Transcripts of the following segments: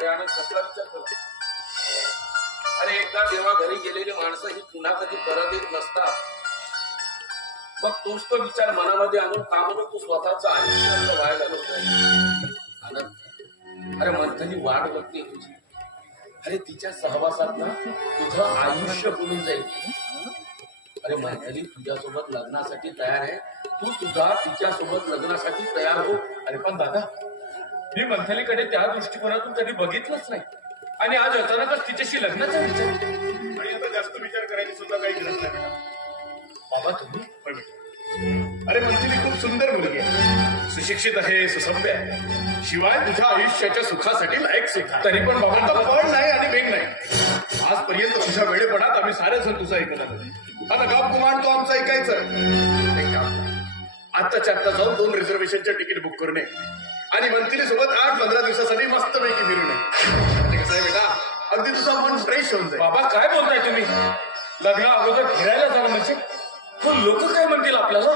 अरे आनंद कसला विचार करतो? अरे एकदा देवा घरी गेलेली माणसं ही पुन्हा कधी परत येत नसतात. मग तोच तो विचार मनामध्ये आणून कामानं तू स्वतःचं आयुष्य वाया घालवतोय. आनंद, अरे मंथली वाट बघते तुझी. अरे तिच्या सहवासात ना तुझं आयुष्य बुडून जाईल. अरे मंथली तुझ्यासोबत लग्नासाठी तयार आहे. तू सुद्धा तिच्यासोबत लग्नासाठी तयार हो. अरे पण दादा, मी मंथलीकडे त्या दृष्टिकोनातून कधी बघितलंच नाही आणि आज अचानकच तिच्याशी लग्नाचा विचार. आणि आता जास्त विचार करायची सुद्धा काही गरज नाही बेटा. बाबा तुम्ही? अरे मंथली खूप सुंदर मुलगी आहे, सुशिक्षित आहे, सुसभ्य आहे, शिवाय तुझ्या आयुष्याच्या सुखासाठी लायक सुद्धा. तरी पण बाबा आता फळ नाही आणि वेग नाही. आजपर्यंत तुझ्या वेळेपणात आम्ही सारे जण तुझं ऐकत आलो. आता गाव कुमार तो आमचं ऐकायचं. एक काम, आत्ताच्या आत्ता जाऊन 2 रिझर्वेशनच्या तिकीट बुक करणे आणि मंथली सोबत 8-15 दिवसासाठी मस्तपैकी फिरणे. कसं आहे बेटा, अगदी तुझा मन फ्रेश होऊन जाईल. बाबा काय बोलताय तुम्ही? लग्न अगोदर फिरायला जाणं म्हणजे लोक काय म्हणतील आपल्याला?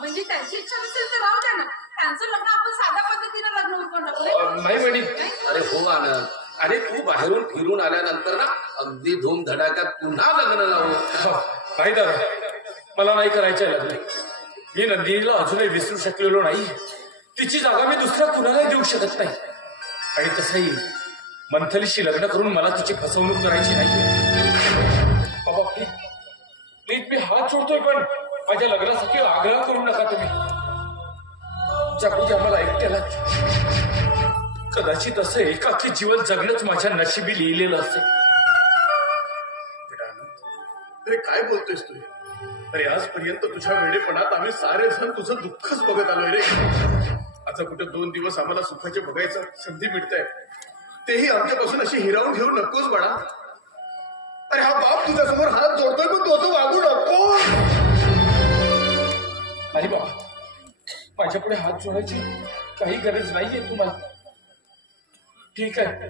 म्हणजे त्यांची इच्छा नसेल तर राहू द्या ना. त्यांचं लग्न आपण साध्या पद्धतीने लग्न उरकून टाकू. नाही म्हणे. अरे हो आनंद, अरे तू बाहेरून फिरून आल्यानंतर ना अगदी धूमधडाक्यात पुन्हा लग्न लावू. नाही दादा, मला नाही करायचं लग्न. मी नंदिनीला अजूनही विसरू शकलेलो नाही. तिची जागा मी दुसऱ्या कुणालाही देऊ शकत नाही. आणि तसंही मंथलीशी लग्न करून मला तिची फसवणूक करायची नाही. बाबा प्लीज प्लीज, मी हात जोडतोय, पण माझ्या लग्नासाठी आग्रह करू नका तुम्ही. ज्यापुढे आम्हाला एकट्याला कदाचित असं एकाकी जीवन जगणंच माझ्या नशिबी लिहिलेलं असेल. अरे काय बोलतोयस तू? अरे आजपर्यंत तुझ्या वेळेपणात आम्ही सारे जण तुझं दुःखच बघत आलोय रे. आता कुठे 2 दिवस आम्हाला सुखाचे बघायचं संधी मिळते, तेही आमच्यापासून अशी हिरावून घेऊ नकोस बाळा. अरे हा बाप तुझ्या समोर हात जोडतोय, पण तो वागू नको. नाही बाबा, माझ्या पुढे हात जोडायची काही गरज नाहीये तुम्हाला. ठीक आहे,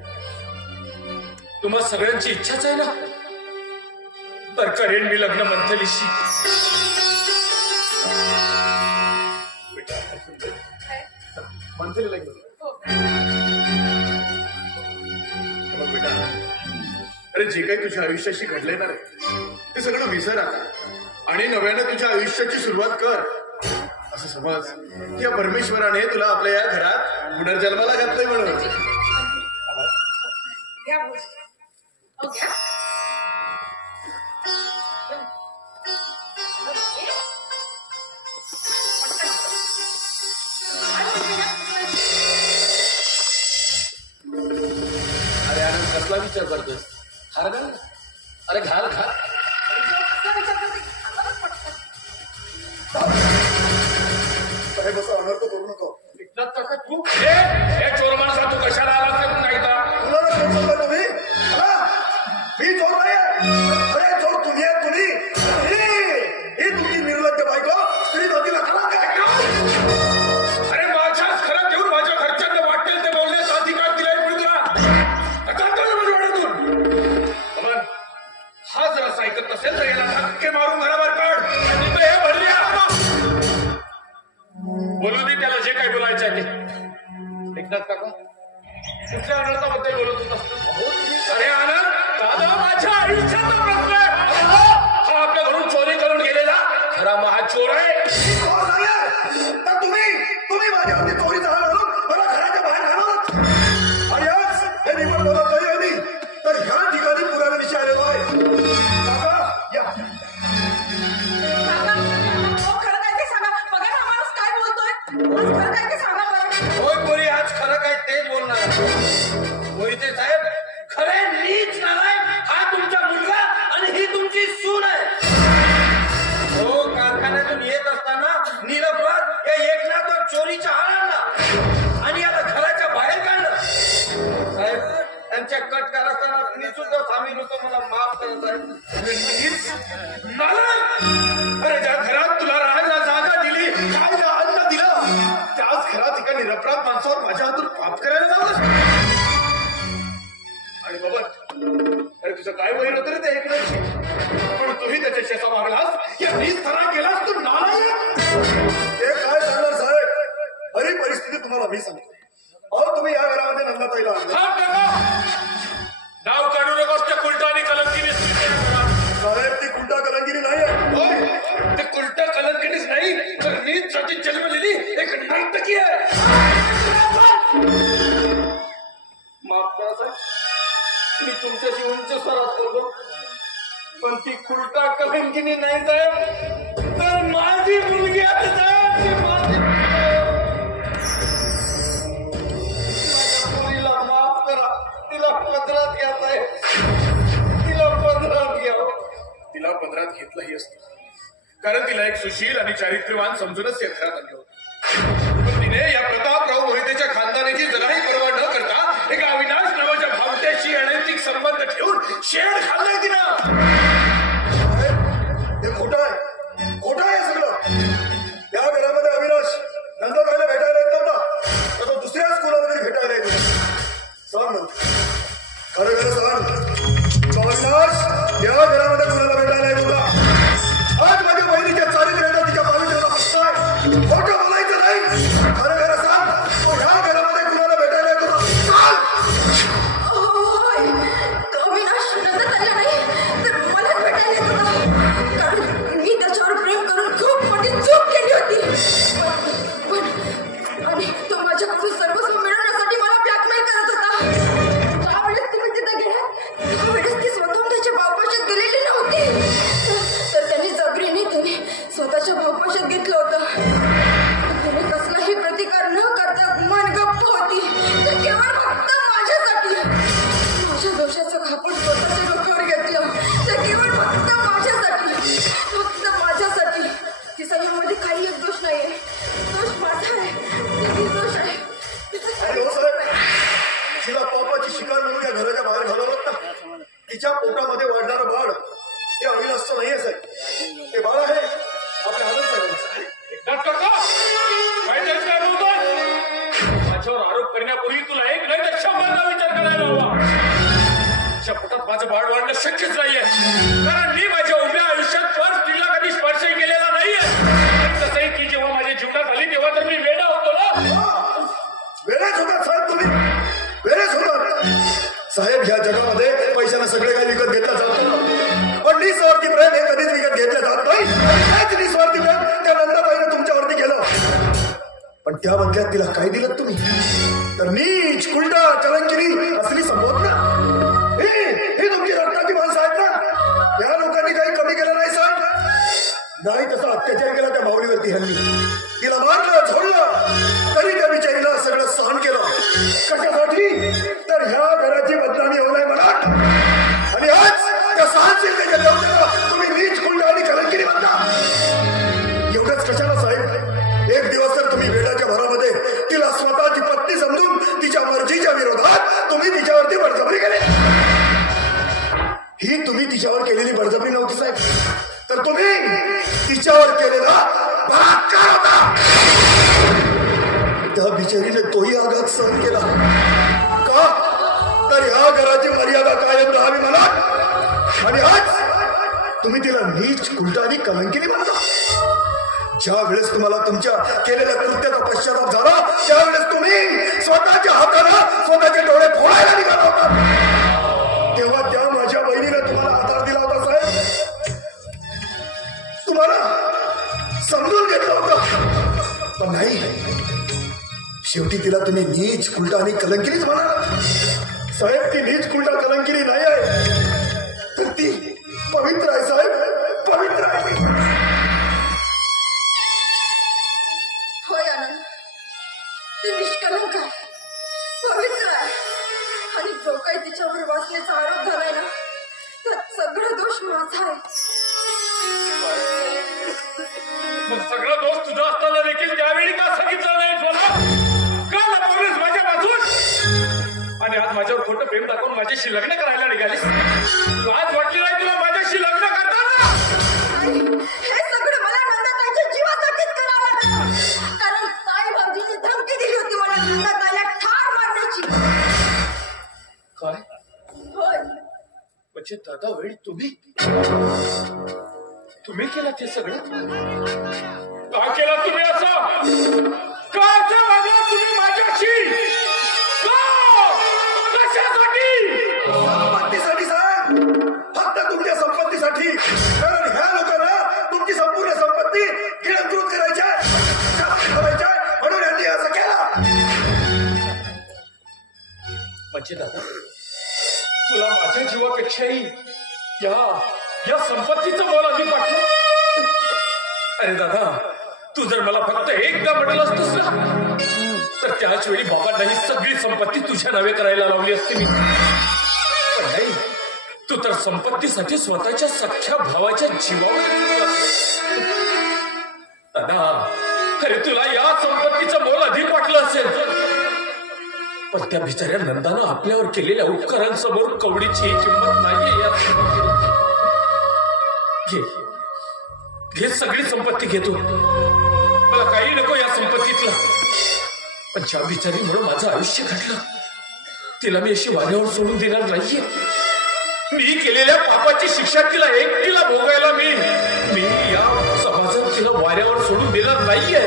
तुम्हाला सगळ्यांची इच्छाच आहे ना, तर करेन मी लग्न मंथलीशी. मंथली लग्न बेटा. अरे जे काही तुझ्या आयुष्याशी घडलंय ना रे, ते सगळं विसर आता आणि नव्यानं तुझ्या आयुष्याची सुरुवात कर. असं समज या परमेश्वराने तुला आपल्या या घरात पुनर्जन्माला घातलंय म्हणून. अरे आनंद कसला विचार करतोय? हार घाल. अरे घाल घाल. साहेब असं अनर्थ करू नको. तू हे चोर माणसा, तू कशाला आला ते नाही का? कुणाला तुम्ही? मी चोर नाही. अरे चोर तुम्ही आहे. तुम्ही ही तुमची निर्लज्ज बायको स्त्री जातीला कला काय? अरे माझ्या खरं देऊन माझ्या घरच्यांना वाटेल ते बोलण्याचा अधिकार दिलाय मी तुला. हा जर असं ऐकत नसेल तर याला धक्के मारून घराबाहेर काढ. हे भरली बोलू दे त्याला जे काही बोलायचं आहे ते. एकनाथ काका कुठल्या अनर्थाबद्दल बोलत होता? अरे आनंद दादा, माझ्या आयुष्याचा प्रश्न आहे. हा आपल्या घरून चोरी करून गेलेला खरा महाचोर आहे. तर तुम्ही माझ्यावरती चोरीचा हाल घालून मला घराच्या बाहेर घालवत आणि आज हे निवड बोलत नाही मी तर ह्या ठिकाणी पुराव्याविषयी आलेलो आहे. काका या. खरं काय ते सांगा. बघा हा माणूस काय बोलतोय. खरं काय ते सांगा बरं. होय पोरी, आज खरं काय तेच बोलणार. मोहिते साहेब, खरे नीच नालाय हा तुमचा मुलगा आणि ही तुमची सून आहे. हो, कारखान्यातून येत असताना निरपराध या एकनाथ चोरीच्या आळाला आणि याला घराच्या बाहेर काढलं. साहेब, त्यांच्या कट कारस्थानात मी सुद्धा सामील होतो. मला माफ करा साहेब. नालायक! अरे ज्या घरात तुला राहायला जागा दिली, खायला अन्न दिलं, त्याच घरात एका निरपराध माणसावर माझ्या हातून पाप करायला लावलं. आणि बाबा, अरे तुझं काय वैर होतं रे ते एकनाथशी? पण तुम्ही त्याच्याशी असा वागलास या निस्तरा केलास तू नालायक. हे काय सांगणार साहेब? खरी परिस्थिती तुम्हाला मी सांगतो. अहो तुम्ही या घरामध्ये नंदाताईला आणलं. बाळासाहेब मी तुमच्याशी उंच स्वरात बोललो पण ती खुलटा कलंकिनी नाही साहेब तर माझी मुलगी आहे साहेब ती माझी मुलीला माफ करा तिला पदरात घ्या साहेब तिला पदरात घ्या तिला पदरात घेतलंही असतं कारण तिला एक सुशील आणि चारित्र्यवान समजूनच या घरात आणलं होतं पण तिने या प्रतापराव मोहितेच्या खानदानाची जराही पर्वा न करता एका अविनाश नावाच्या भावट्याशी अनैतिक संबंध ठेवून शेण खाल्लाय तिनं हे खोटं आहे सगळं या घरामध्ये अविनाश नंदनबाईला भेटायला येत नव्हता तर तो दुसऱ्याच कोणाला तरी भेटायला येत सांग ना खरं खरं सांग तो अविनाश या घरामध्ये कोणाला भेटायला येत होता आज माझ्या बहिणीच्या चारित्र्याला तिच्या बाजूला बसताय खोटं बोलायचं नाही खरं खरं सांग तो ह्या घरामध्ये कोणाला भेटायला येत होता अविनाश नंदताईला नाही तर मलाच भेटायला येत होता कारण मी त्याच्यावर प्रेम करून खूप मोठी चूक केली होती आणि तो माझ्याकडून सर्वस्व मिळवण्यासाठी मला ब्लॅकमेल करत होता ज्यावेळेस तुम्ही तिथे गेलात त्यावेळेस ती स्वतः त्याच्या भावपाशात गेलेली नव्हती तर त्यांनी जबरीने त्याने स्वतःच्या भावपाशात घेतलं होतं त्याने कसलाही प्रतिकार न करता मन गप्प होती ते केवळ फक्त माझ्यासाठी माझ्या दोषाचं खापड स्वतःच्या डोक्यावर घेतलं ते केवळ फक्त माझ्यासाठी तिचा यामध्ये काही एक दोष नाहीये दोष माझा आहे किती दोष आहे हॅलो साहेब तिला पापाची शिकार म्हणून या घराच्या बाहेर घालवत ना तिच्या पोटामध्ये वाढणारं बाळ हे अविनाशचं नाहीये साहेब ते बाळ आहे आपल्या आनंद साहेबांचं माझ्यावर आरोप करण्यापूर्वी तुला एक नाही तर 100दा विचार करायला हवा तिच्या पोटात माझं बाळ वाढणं शक्यच नाहीये कारण मी माझ्या उभ्या आयुष्यात स्पर्श तिला कधी स्पर्शही केलेला नाहीये तसंही ती जेव्हा माझ्या जीवनात आली तेव्हा तर मी वेडा होतो ना वेळेच होतात साहेब तुम्ही वेळेच होतात साहेब ह्या जगामध्ये पैशानं सगळे काही विकत घेतलं जातं पण निस्वार्थी प्रेम हे कधीच विकत घेतलं जात नाही हेच निस्वार्थी प्रेम त्या नंदाबाईने तुमच्यावरती केलं पण त्या बदल्यात तिला काय दिलं तुम्ही तर नीच कुलटा कलंकिनी असली संबोधना ही तुमची रक्ताची माणसं आहेत ना या लोकांनी काही कमी केलं नाही साहेब नाही तसा अत्याचार केला त्या माऊलीवरती ह्यांनी तिला मारलं झोडलं तरी त्या बिचारीला सगळं सहन केलं कशासाठी तर ह्या घराची बदनामी होऊ नये मला आणि आज त्या सहनशीलतेच्या देवतेला तुम्ही नीच कुलटा आणि कलंकिनी म्हणता एवढंच कशाला साहेब एक दिवस तर तुम्ही वेळाच्या भरामध्ये तिला स्वतःची पत्नी समजून तिच्या मर्जीच्या विरोधात तुम्ही तिच्यावरती बळजबरी केली ही तुम्ही तिच्यावर केलेली बळजबरी नव्हती साहेब तर तुम्ही तिच्यावर केलेला बलात्कार होता त्या बिचारीने तोही आघात सहन केला का तर ह्या घराची मर्यादा कायम राहावी मला आणि आज तुम्ही तिला नीच कुलटा आणि कलंकिनी म्हणता ज्या वेळेस तुम्हाला तुमच्या केलेल्या कृत्याचा पश्चाताप झाला त्यावेळेस तुम्ही स्वतःच्या हाताला स्वतःचे डोळे फोडायला निघाला होता तेव्हा त्या माझ्या बहिणीने तुम्हाला आधार दिला होता साहेब तुम्हाला समजून घेतलं होतं पण नाही शेवटी तिला तुम्ही नीच कुलटा आणि कलंकिनीच म्हणाला साहेब ती नीच कुलटा कलंकिनी नाही आहे तर ती पवित्र आहे साहेब पवित्र आहे होय आनंद ती निष्कलंक आहे पवित्र आहे आणि जो काही तिच्यावर वाचण्याचा आरोप झालाय ना त्यात सगळा दोष माझा आहे मग सगळा दोष तुझा असताना देखील त्यावेळी का सांगितलं नाही मला का लपवलीस माझ्या बाजून आणि आज माझ्यावर खोटं प्रेम दाखवून माझ्याशी लग्न करायला निघालीस आज वाटली नाही तुला माझ्याशी लग्न करताना हे सगळं मला नंदाताईच्या जीवासाठीच करावं लागलं कारण ताई भाऊजींनी धमकी दिली होती मला नंदाताईला ठार मारण्याची काय होय म्हणजे दादा वेळी तुम्ही केलं ते सगळं का केलं तुम्ही असं का असं वागला तुम्ही माझ्याशी कशासाठी संपत्तीसाठी साहेब फक्त तुमच्या संपत्तीसाठी कारण ह्या लोकांना तुमची संपूर्ण संपत्ती गिळंकृत करायची म्हणून यांनी असं केलं म्हणजे दादा तुला माझ्या जीवापेक्षाही या संपत्तीचं मोल अधिक वाटलं? अरे दादा तू जर मला फक्त एकदा म्हटलं असतंस ना तर त्याच वेळी बाबांनी सगळी संपत्ती तुझ्या नावे करायला लावली असती मी. पण नाही, तू तर संपत्तीसाठी स्वतःच्या सख्ख्या भावाच्या जीवावर. दादा अरे तुला या संपत्तीचं मोल अधिक वाटलं असेल पण त्या बिचाऱ्या नंदानं आपल्यावर केलेल्या उपकारांसमोर कवडीची किंमत नाहीये. या घे सगळी संपत्ती घेतो, मला काही नको या संपत्तीतला. पण ज्या बिचारीमुळे माझं आयुष्य घडलं तिला मी अशी वाऱ्यावर सोडून देणार नाहीये. मी केलेल्या पापाची शिक्षा तिला एकटीला भोगायला मी या समाजात तिला वाऱ्यावर सोडून देणार नाहीये.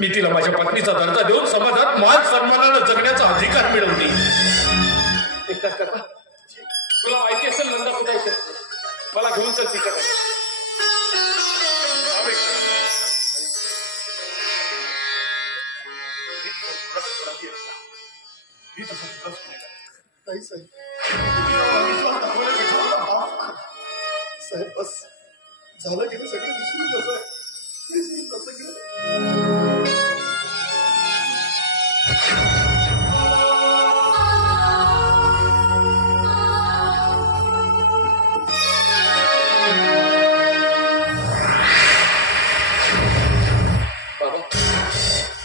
मी तिला माझ्या पत्नीचा दर्जा देऊन समाजात मान सन्मानानं जगण्याचा अधिकार मिळवली. एकदा कथा तुला माहिती असेल नंदा कुठे आहे? मला घेऊन चल तिकडे. नाही साहेब, साहेब बस झालं की सगळं विसरून जा साहेब, विसरून जा सगळं.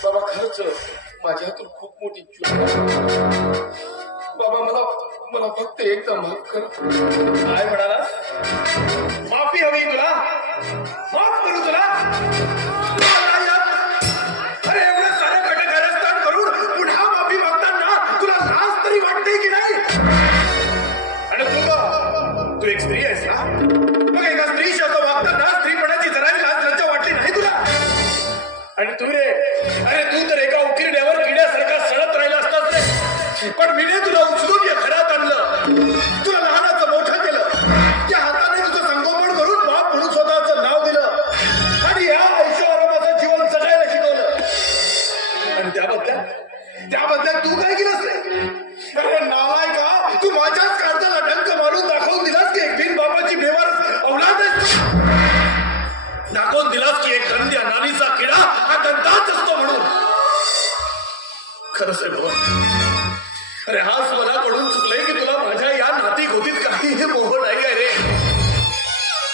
बाबा खरंच माझ्या हातून खूप मोठी चूक. बाबा मला फक्त एकदा माफ कर. काय म्हणाला? माफी हवी तुला? माफ करू तुला? अरे एवढं सारं कटकारस्थान करून पुन्हा माफी मागताना तुला लाज तरी वाटते की नाही? आणि तू एक स्त्री आहेस ना, मग एका स्त्रीशी असं वागताना स्त्रीपणाची जरा लाज लज्जा वाटली नाही तुला? आणि तू तर एका उकिरड्यावर किड्यासारखा सळत राहिला असतास रे. पण मीने तुला उचलून या घरात आणलं, तुला लहानाचं मोठं केलं, त्या हाताने तुझं संगोपन करून बाप म्हणून स्वतःचं नाव दिलं आणि या ऐशोआरामाचं जीवन जगायला शिकवलं. आणि त्याबद्दल तू काय केलंस रे? अरे नालायका, तू माझ्याच काळजाला डंक मारून दाखवून दिलास की एक बिन बापाची बेवारस औलाद आहेस. दाखवून दिलास की एक गंद्या नानीचा किडा हा गंधाच असतो म्हणून. खरंच आहे बाबा. अरे हाच मनाकडून चुकलंय की तुला माझ्या या नाती गोतीत काहीही मोह नाही आहे रे.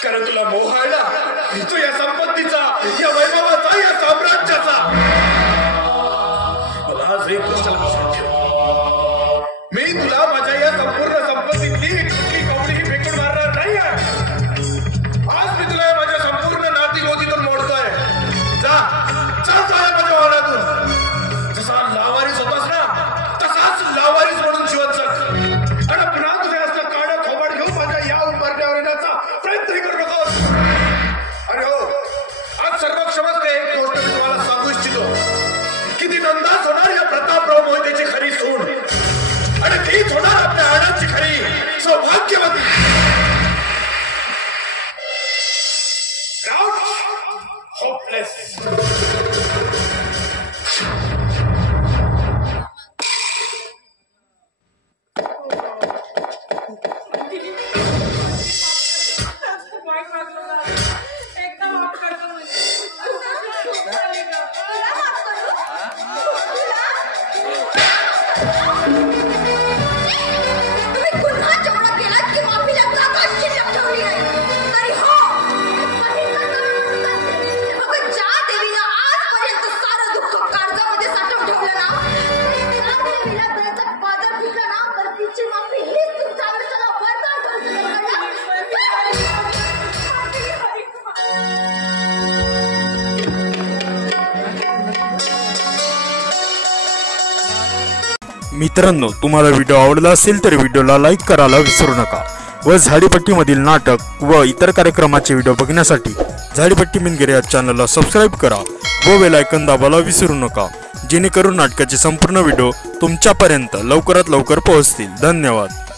कारण तुला मोह आहे ना तो या संपत्तीचा, या वैभवाचा, या साम्राज्याचा. मला आज एक गोष्ट लक्षात ठेव, मी तुला माझ्या या संपूर्ण संपत्तीतली एक कवडीही फेकून मारणार नाही आहे. आज मी तुला माझ्या संपूर्ण नाती गोतीतून मोडतोय. जा माझ्या वाहनातून. जसा लावारीस होतास ना तसाच लावारीस म्हणून जीवन जग. आणि पुन्हा तुझ्या असं काळं थोबाड घेऊन माझ्या या उंबरट्यावर येण्याचा प्रयत्न करू नकोस. अरे हो, आज सर्व क्षमस्व एक गोष्ट मी तुम्हाला सांगू इच्छितो की ती नंदाच होणार या प्रतापराव मोहितेची खरी सून आणि तीच होणार आपल्या आनंदची खरी सौभाग्यवती. Hopeless. तुम्ही पुन्हा जेवढा केलात की माफीला जागा शिल्लक ठेवली नाही. तरी हो, ज्या देवीनं आजपर्यंत सारं दुःख काळजामध्ये साठवून ठेवलं ना, त्या देवीला त्याचा बाजार फिरला ना तर तिची माफी हीच तुमच्या आयुष्याला वरदान ठरू मित्रांनो, तुम्हाला व्हिडिओ आवडला असेल तर व्हिडिओला लाईक करायला विसरू नका व झाडीपट्टीमधील नाटक व इतर कार्यक्रमाचे व्हिडिओ बघण्यासाठी झाडीपट्टी मिनगिरे या चॅनलला सबस्क्राईब करा व बेल आयकॉन दाबायला विसरू नका, जेणेकरून नाटकाचे संपूर्ण व्हिडिओ तुमच्यापर्यंत लवकरात लवकर पोहोचतील. धन्यवाद.